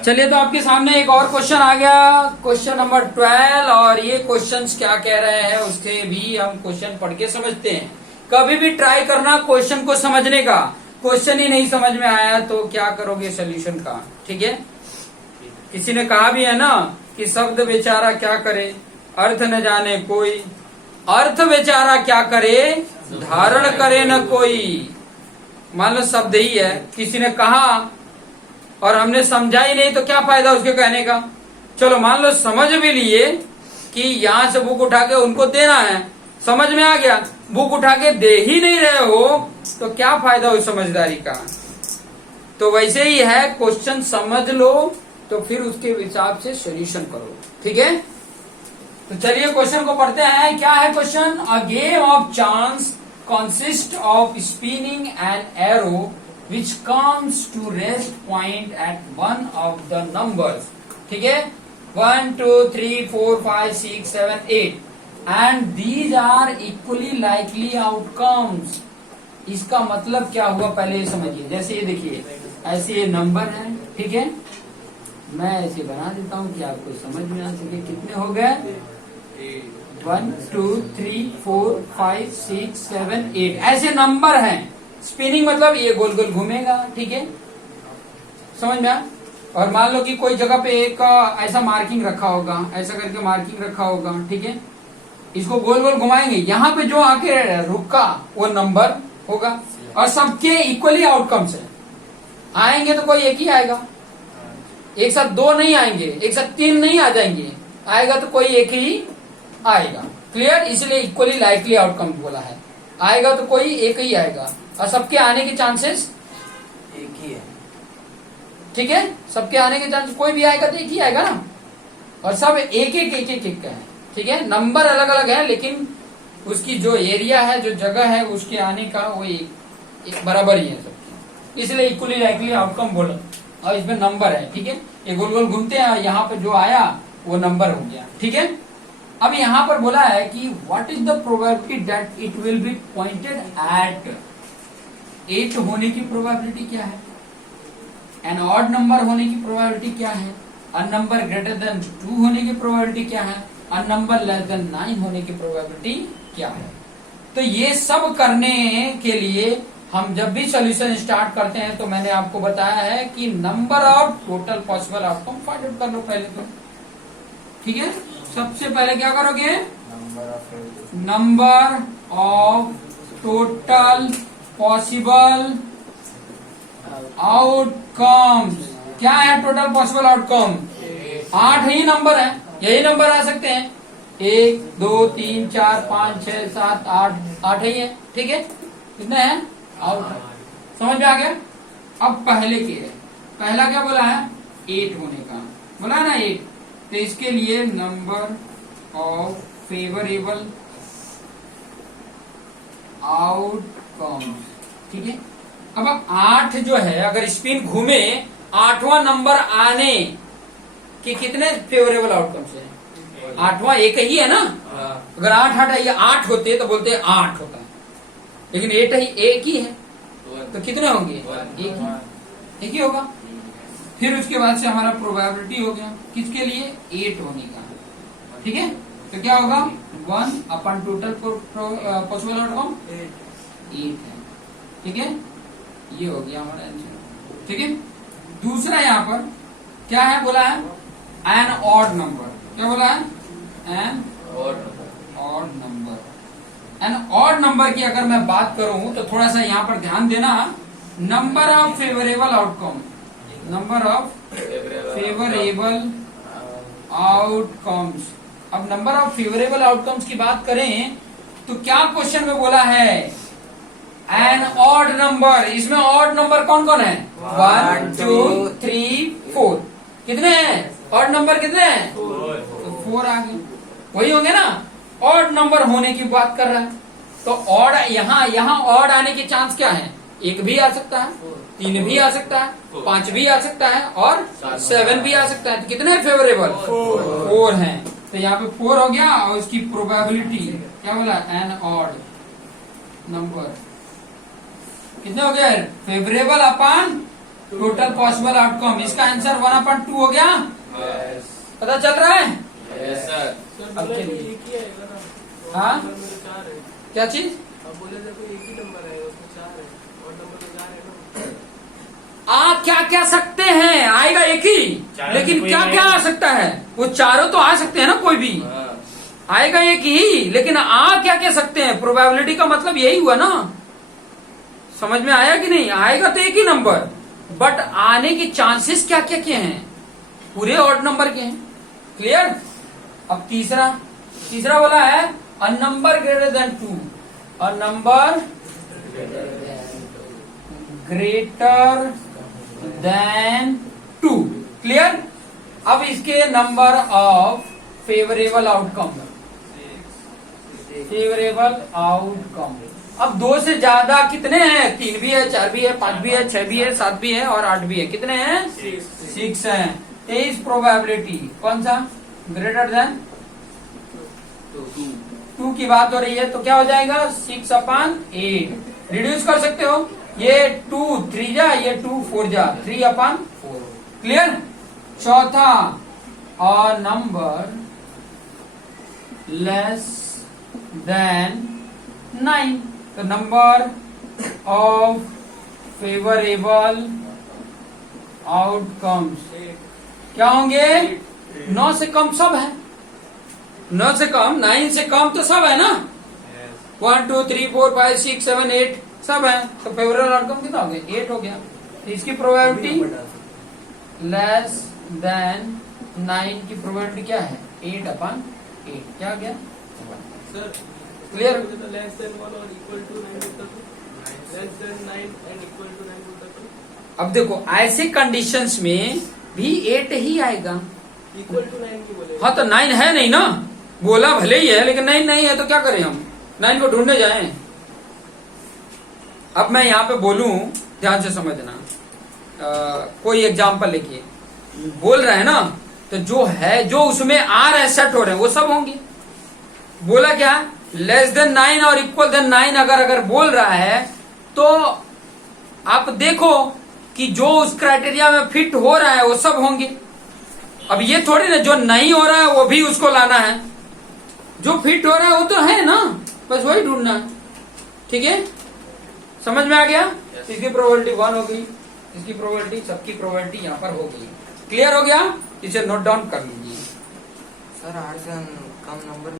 चलिए, तो आपके सामने एक और क्वेश्चन आ गया, क्वेश्चन नंबर 12। और ये क्वेश्चंस क्या कह रहे हैं उसके भी हम क्वेश्चन पढ़ के समझते हैं। कभी भी ट्राई करना क्वेश्चन को समझने का, क्वेश्चन ही नहीं समझ में आया तो क्या करोगे सोल्यूशन का, ठीक है। किसी ने कहा भी है ना कि शब्द बेचारा क्या करे, अर्थ न जाने कोई, अर्थ बेचारा क्या करे, धारण करे न कोई। मान लो शब्द ही है, किसी ने कहा और हमने समझा ही नहीं तो क्या फायदा उसके कहने का। चलो मान लो समझ भी लिए कि यहां से बुक उठा के उनको देना है, समझ में आ गया, बुक उठा के दे ही नहीं रहे हो तो क्या फायदा उस समझदारी का। तो वैसे ही है, क्वेश्चन समझ लो तो फिर उसके हिसाब से सोल्यूशन करो, ठीक है। तो चलिए क्वेश्चन को पढ़ते हैं। क्या है question? A game of chance consists of spinning an arrow which comes to rest point at one of the numbers, ठीक है, 1 2 3 4 5 6 7 8 and these are equally likely outcomes। इसका मतलब क्या हुआ पहले ये समझिए। जैसे ये देखिए, ऐसे ये नंबर है, ठीक है, मैं ऐसे बना देता हूँ कि आपको समझ में आ सके। कितने हो गए? 1 2 3 4 5 6 7 8 ऐसे नंबर हैं। स्पिनिंग मतलब ये गोल गोल घूमेगा, ठीक है, समझ में आया। और मान लो कि कोई जगह पे एक ऐसा मार्किंग रखा होगा, ऐसा करके मार्किंग रखा होगा, ठीक है, इसको गोल गोल घुमाएंगे, यहाँ पे जो आके रुका वो नंबर होगा। और सबके इक्वली आउटकम्स है, आएंगे तो कोई एक ही आएगा, एक साथ दो नहीं आएंगे, एक साथ तीन नहीं आ जाएंगे, आएगा तो कोई एक ही आएगा। क्लियर? इसलिए इक्वली लाइकली आउटकम बोला है। आएगा तो कोई एक ही आएगा और सबके आने के चांसेस एक ही है, ठीक है, सबके आने के चांसेस, कोई भी आएगा तो एक ही आएगा ना। और सब एक एक का है, ठीक है, नंबर अलग अलग है लेकिन उसकी जो एरिया है, जो जगह है, उसके आने का वो एक बराबर ही है सबकी, इसलिए इक्वली लाइकली आउटकम बोला। और इसमें नंबर है, ठीक है, ये गोल गोल घूमते हैं, यहाँ पे जो आया वो नंबर हो गया, ठीक है। अब यहाँ पर बोला है कि what is the probability that it will be pointed eight. 8 होने की प्रोबेबिलिटी क्या है, एन ऑड नंबर होने की प्रोबेबिलिटी क्या है, अ नंबर ग्रेटर देन 2 होने की प्रोबेबिलिटी क्या है, अ नंबर लेस देन 9 होने की प्रोबेबिलिटी क्या है। तो ये सब करने के लिए हम जब भी सोल्यूशन स्टार्ट करते हैं तो मैंने आपको बताया है कि number of total possible outcome find out कर लो पहले तो, ठीक है। सबसे पहले क्या करोगे? Number of total possible outcomes. क्या है टोटल पॉसिबल आउटकम? 8 ही नंबर है, यही नंबर आ सकते हैं, 1 2 3 4 5 6 7 8 ही है, ठीक है, कितने हैं? समझ में आ गया। अब पहले के है, पहला क्या बोला है? 8 होने का बोला है ना, 8। तो इसके लिए नंबर ऑफ फेवरेबल आउटकम्स, ठीक है। अब 8 जो है, अगर स्पिन घूमे, 8वां नंबर आने के कितने फेवरेबल आउटकम्स है? 8वां एक ही है ना। अगर 8 होते तो बोलते 8 होता, लेकिन 8 ही एक ही है तो कितने होंगे? एक ही होगा। फिर उसके बाद से हमारा प्रोबेबिलिटी हो गया किसके लिए? 8 होने का, ठीक है। तो क्या होगा? 1 अपन टोटल पॉसिबल आउटकम 8 है, ठीक है, ये हो गया हमारा आंसर, ठीक है। दूसरा यहाँ पर क्या है बोला है? An odd number. क्या बोला है? An odd number. An odd number की अगर मैं बात करूं तो थोड़ा सा यहाँ पर ध्यान देना। Number of favourable outcome, number of favourable outcomes. अब नंबर ऑफ फेवरेबल आउटकम्स की बात करें तो क्या क्वेश्चन में बोला है? An odd number. इसमें ऑड नंबर कौन कौन है? 1 2 3 4। कितने हैं ऑड नंबर? कितने हैं? 4 आ गए, वही होंगे ना। ऑड नंबर होने की बात कर रहा है तो ऑड, यहाँ ऑड आने के चांस क्या है? 1 भी आ सकता है, 3 भी आ सकता है, 5 भी आ सकता है और 7 भी आ सकता है। तो कितने फेवरेबल? 4 हैं। तो यहाँ पे 4 हो गया और इसकी प्रोबेबिलिटी क्या बोला? एन ऑड नंबर कितने हो गए? फेवरेबल अपन टोटल पॉसिबल आउटकम, इसका आंसर 1/2 हो गया। पता चल रहा है? Yes sir. अब के लिए एक ही आएगा ना। हाँ? नंबर में 4 है। क्या चीज? अब बोले देखो एक ही नंबर है, उसमें 4 है और नंबर में 4 है ना। आ क्या क्या सकते हैं? आएगा एक ही, चारों लेकिन कोई क्या नहीं। क्या आ सकता है? वो चारों तो आ सकते हैं ना, कोई भी आएगा एक ही, लेकिन आ क्या क्या सकते हैं? प्रोबेबिलिटी का मतलब यही हुआ ना। समझ में आया कि नहीं? आएगा तो एक ही नंबर, बट आने के चांसेस क्या क्या के हैं? पूरे ऑड नंबर के हैं। क्लियर? अब तीसरा बोला है a number greater than 2, a number greater than 2। Clear? अब इसके number of favourable outcome, favourable outcome. अब 2 से ज्यादा कितने हैं? 3 भी है, 4 भी है, 5 भी है, 6 भी है, 7 भी है और 8 भी है। कितने हैं? 6 हैं। 23 प्रोबेबिलिटी कौन सा? ग्रेटर देन 2 की बात हो रही है, तो क्या हो जाएगा? 6/8। रिड्यूस कर सकते हो, ये 2 3 जा, ये 2 4 जा, 3/4। क्लियर? चौथा, अ नंबर लेस देन 9, तो नंबर ऑफ फेवरेबल आउटकम्स क्या होंगे? 9 से कम सब है, 9 से कम, 9 से कम तो सब है ना। 1 2 3 4 5 6 7 8 सब है, तो फेवरेबल आउटकम कितना हो गया? 8 हो गया। तो इसकी प्रोबेबिलिटी लेस देन 9 की प्रोबेबिलिटी क्या है? 8/8। क्या गया? Sir clear? लेस देन 1 और इक्वल टू 9 होता तो less than 9 and equal to 9 होता तो अब देखो ऐसे कंडीशंस में भी 8 ही आएगा। इक्वल टू 9 की बोले। हाँ, तो 9 है नहीं ना, बोला भले ही है, लेकिन 9 नहीं है तो क्या करें हम? 9 को ढूंढने जाएं। अब मैं यहाँ पे बोलूं, ध्यान से समझना। कोई एग्जाम्पल लिखिए, बोल रहे हैं ना, तो जो है, जो उसमें आ रहे सेट हो रहे हैं वो सब होंगे। बोला क्या? लेस देन 9 और इक्वल देन 9 अगर बोल रहा है, तो आप देखो कि जो उस क्राइटेरिया में फिट हो रहा है वो सब होंगे। अब ये थोड़ी ना जो नहीं हो रहा है वो भी उसको लाना है, जो फिट हो रहा है वो तो है ना, बस वही ढूंढना है। ठीक है? समझ में आ गया? इसकी प्रोबेबिलिटी 1 हो गई, इसकी प्रोबेबिलिटी, सबकी प्रोबेबिलिटी यहाँ पर हो गई। क्लियर हो गया? इसे नोट डाउन कर लीजिए। सर 8 से कम नंबर